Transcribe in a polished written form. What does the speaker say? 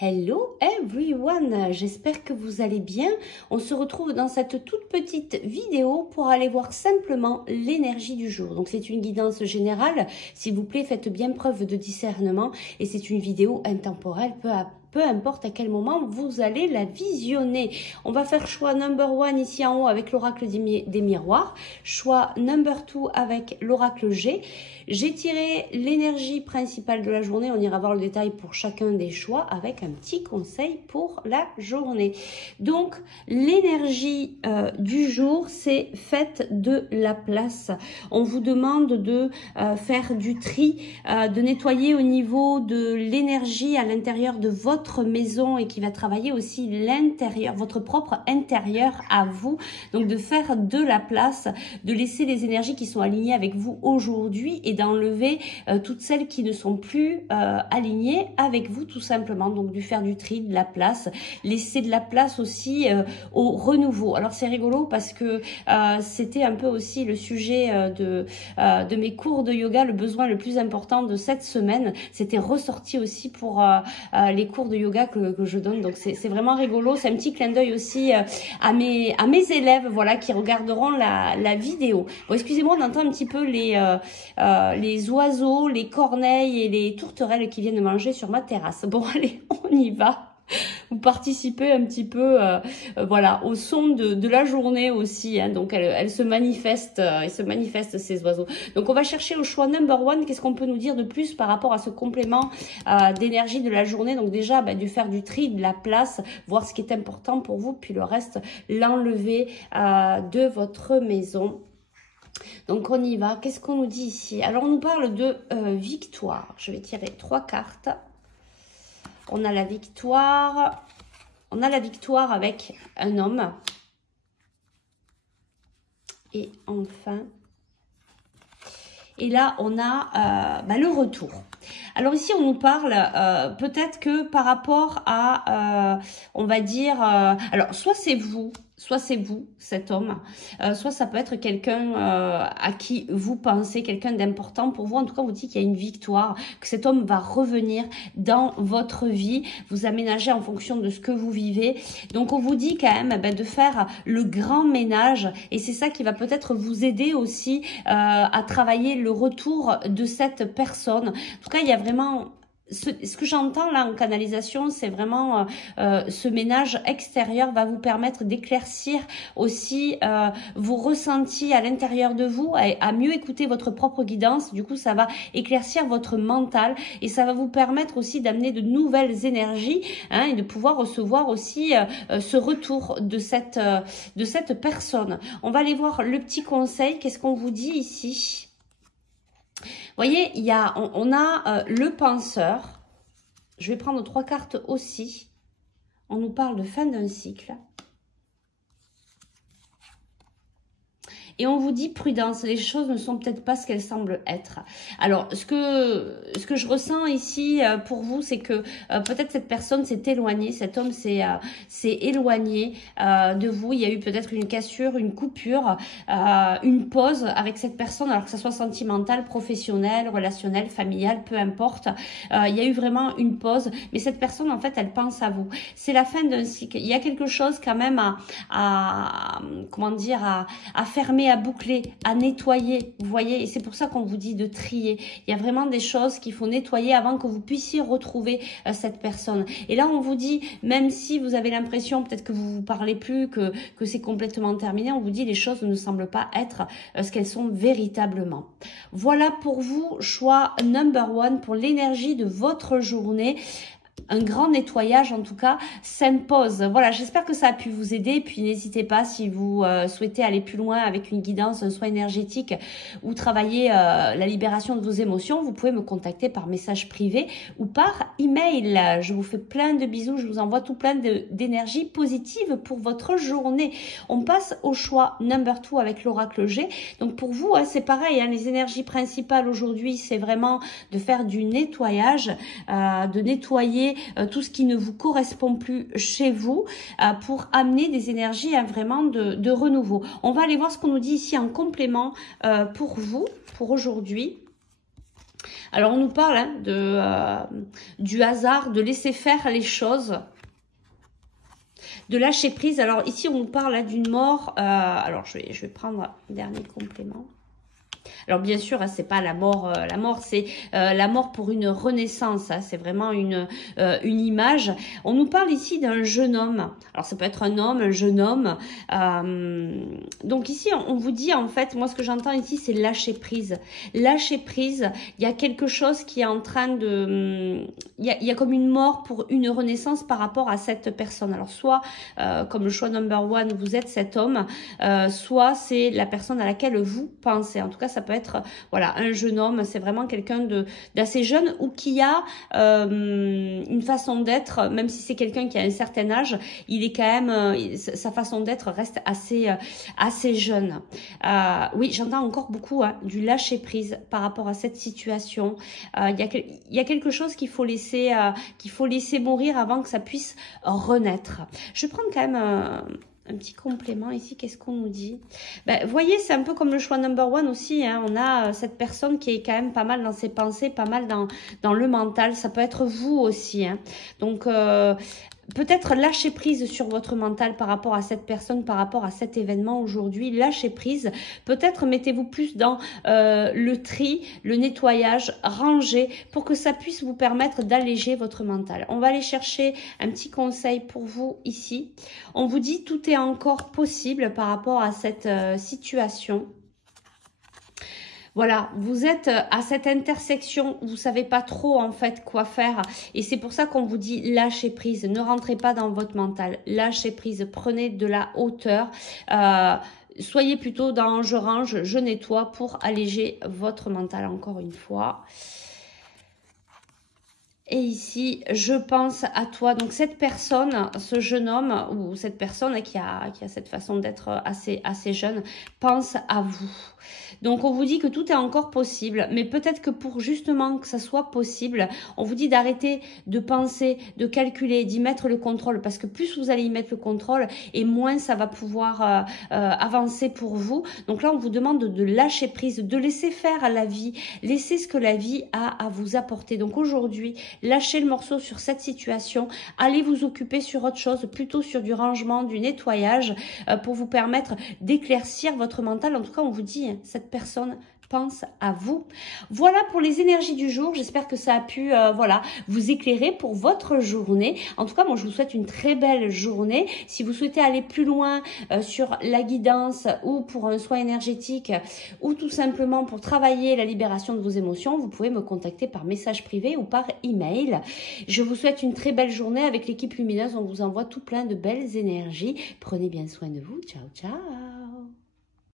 Hello everyone, j'espère que vous allez bien. On se retrouve dans cette toute petite vidéo pour aller voir simplement l'énergie du jour. Donc c'est une guidance générale, s'il vous plaît faites bien preuve de discernement et c'est une vidéo intemporelle, peu importe à quel moment vous allez la visionner. On va faire choix number 1 ici en haut avec l'oracle des miroirs, choix number 2 avec l'oracle G. J'ai tiré l'énergie principale de la journée, on ira voir le détail pour chacun des choix avec un petit conseil pour la journée. Donc l'énergie du jour, c'est faites de la place. On vous demande de faire du tri, de nettoyer au niveau de l'énergie à l'intérieur de votre maison et qui va travailler aussi l'intérieur, votre propre intérieur à vous. Donc de faire de la place, de laisser les énergies qui sont alignées avec vous aujourd'hui et d'enlever toutes celles qui ne sont plus alignées avec vous tout simplement. Donc de faire du tri, de la place, laisser de la place aussi au renouveau. Alors c'est rigolo parce que c'était un peu aussi le sujet de mes cours de yoga, le besoin le plus important de cette semaine. C'était ressorti aussi pour les cours de yoga que je donne. Donc c'est vraiment rigolo. C'est un petit clin d'œil aussi à mes élèves, voilà, qui regarderont la vidéo. Bon, excusez-moi, on entend un petit peu les oiseaux, les corneilles et les tourterelles qui viennent manger sur ma terrasse. Bon, allez, on y va. Vous participez un petit peu voilà, au son de la journée aussi, hein. Donc elle se manifeste, ces oiseaux. Donc on va chercher au choix number 1, qu'est-ce qu'on peut nous dire de plus par rapport à ce complément d'énergie de la journée. Donc déjà de faire du tri, de la place, voir ce qui est important pour vous, puis le reste l'enlever de votre maison. Donc on y va, qu'est-ce qu'on nous dit ici? Alors on nous parle de victoire. Je vais tirer 3 cartes. On a la victoire. On a la victoire avec un homme. Et enfin. Et là, on a le retour. Alors ici, on nous parle peut-être que par rapport à, on va dire, alors soit c'est vous, cet homme, soit ça peut être quelqu'un à qui vous pensez, quelqu'un d'important pour vous. En tout cas, on vous dit qu'il y a une victoire, que cet homme va revenir dans votre vie, vous aménager en fonction de ce que vous vivez. Donc, on vous dit quand même de faire le grand ménage et c'est ça qui va peut-être vous aider aussi à travailler le retour de cette personne. En tout cas, il y a vraiment... Ce que j'entends là en canalisation, c'est vraiment ce ménage extérieur va vous permettre d'éclaircir aussi vos ressentis à l'intérieur de vous, à mieux écouter votre propre guidance. Du coup, ça va éclaircir votre mental et ça va vous permettre aussi d'amener de nouvelles énergies, hein, et de pouvoir recevoir aussi ce retour de cette personne. On va aller voir le petit conseil. Qu'est-ce qu'on vous dit ici ? Vous voyez, on a le penseur. Je vais prendre 3 cartes aussi. On nous parle de fin d'un cycle. Et on vous dit prudence, les choses ne sont peut-être pas ce qu'elles semblent être. Alors, ce que je ressens ici pour vous, c'est que peut-être cette personne s'est éloignée, cet homme s'est éloigné de vous. Il y a eu peut-être une cassure, une coupure, une pause avec cette personne, alors que ça soit sentimental, professionnel, relationnel, familial, peu importe. Il y a eu vraiment une pause, mais cette personne, en fait, elle pense à vous. C'est la fin d'un cycle. Il y a quelque chose quand même comment dire, à fermer, à boucler, à nettoyer, vous voyez, et c'est pour ça qu'on vous dit de trier. Il y a vraiment des choses qu'il faut nettoyer avant que vous puissiez retrouver cette personne. Et là, on vous dit, même si vous avez l'impression peut-être que vous vous parlez plus, que c'est complètement terminé, on vous dit les choses ne semblent pas être ce qu'elles sont véritablement. Voilà pour vous, choix number 1 pour l'énergie de votre journée. Un grand nettoyage en tout cas s'impose. Voilà, j'espère que ça a pu vous aider. Puis n'hésitez pas si vous souhaitez aller plus loin avec une guidance, un soin énergétique ou travailler la libération de vos émotions, vous pouvez me contacter par message privé ou par email. Je vous fais plein de bisous, je vous envoie tout plein d'énergie positive pour votre journée. On passe au choix number 2 avec l'oracle G. Donc pour vous, c'est pareil, hein, les énergies principales aujourd'hui, c'est vraiment de faire du nettoyage, de nettoyer tout ce qui ne vous correspond plus chez vous pour amener des énergies vraiment de renouveau. On va aller voir ce qu'on nous dit ici en complément pour vous, pour aujourd'hui. Alors, on nous parle hein, du hasard, de laisser faire les choses, de lâcher prise. Alors, ici, on nous parle hein, d'une mort. Alors, je vais prendre un dernier complément. Alors bien sûr, hein, c'est pas la mort, c'est la mort pour une renaissance. Hein, c'est vraiment une image. On nous parle ici d'un jeune homme. Alors ça peut être un homme, un jeune homme. Donc ici, on vous dit en fait, moi ce que j'entends ici, c'est lâcher prise. Lâcher prise. Il y a quelque chose qui est en train de, il y a comme une mort pour une renaissance par rapport à cette personne. Alors soit comme le choix number one, vous êtes cet homme, soit c'est la personne à laquelle vous pensez. En tout cas, ça peut être voilà, un jeune homme, c'est vraiment quelqu'un d'assez jeune ou qui a une façon d'être, même si c'est quelqu'un qui a un certain âge, il est quand même, sa façon d'être reste assez jeune. Oui, j'entends encore beaucoup hein, du lâcher prise par rapport à cette situation. Il y a quelque chose qu'il faut laisser mourir avant que ça puisse renaître. Je vais prendre quand même un petit complément ici, qu'est-ce qu'on nous dit? Ben, vous voyez, c'est un peu comme le choix number one aussi, hein. On a cette personne qui est quand même pas mal dans ses pensées, pas mal dans le mental, ça peut être vous aussi, hein. Donc, peut-être lâcher prise sur votre mental par rapport à cette personne, par rapport à cet événement aujourd'hui. Lâcher prise. Peut-être mettez-vous plus dans le tri, le nettoyage, ranger pour que ça puisse vous permettre d'alléger votre mental. On va aller chercher un petit conseil pour vous ici. On vous dit tout est encore possible par rapport à cette situation. Voilà, vous êtes à cette intersection, vous savez pas trop en fait quoi faire et c'est pour ça qu'on vous dit lâchez prise, ne rentrez pas dans votre mental, lâchez prise, prenez de la hauteur, soyez plutôt dans je range, je nettoie pour alléger votre mental encore une fois. Et ici, je pense à toi. Donc, cette personne, ce jeune homme ou cette personne qui a cette façon d'être assez jeune, pense à vous. Donc, on vous dit que tout est encore possible. Mais peut-être que pour justement que ça soit possible, on vous dit d'arrêter de penser, de calculer, d'y mettre le contrôle. Parce que plus vous allez y mettre le contrôle et moins ça va pouvoir avancer pour vous. Donc là, on vous demande de lâcher prise, de laisser faire la vie. Laisser ce que la vie a à vous apporter. Donc, aujourd'hui, lâchez le morceau sur cette situation, allez vous occuper sur autre chose, plutôt sur du rangement, du nettoyage, pour vous permettre d'éclaircir votre mental. En tout cas, on vous dit, cette personne pense à vous. Voilà pour les énergies du jour. J'espère que ça a pu voilà, vous éclairer pour votre journée. En tout cas, moi, je vous souhaite une très belle journée. Si vous souhaitez aller plus loin sur la guidance ou pour un soin énergétique ou tout simplement pour travailler la libération de vos émotions, vous pouvez me contacter par message privé ou par email. Je vous souhaite une très belle journée avec l'équipe lumineuse. On vous envoie tout plein de belles énergies. Prenez bien soin de vous. Ciao, ciao.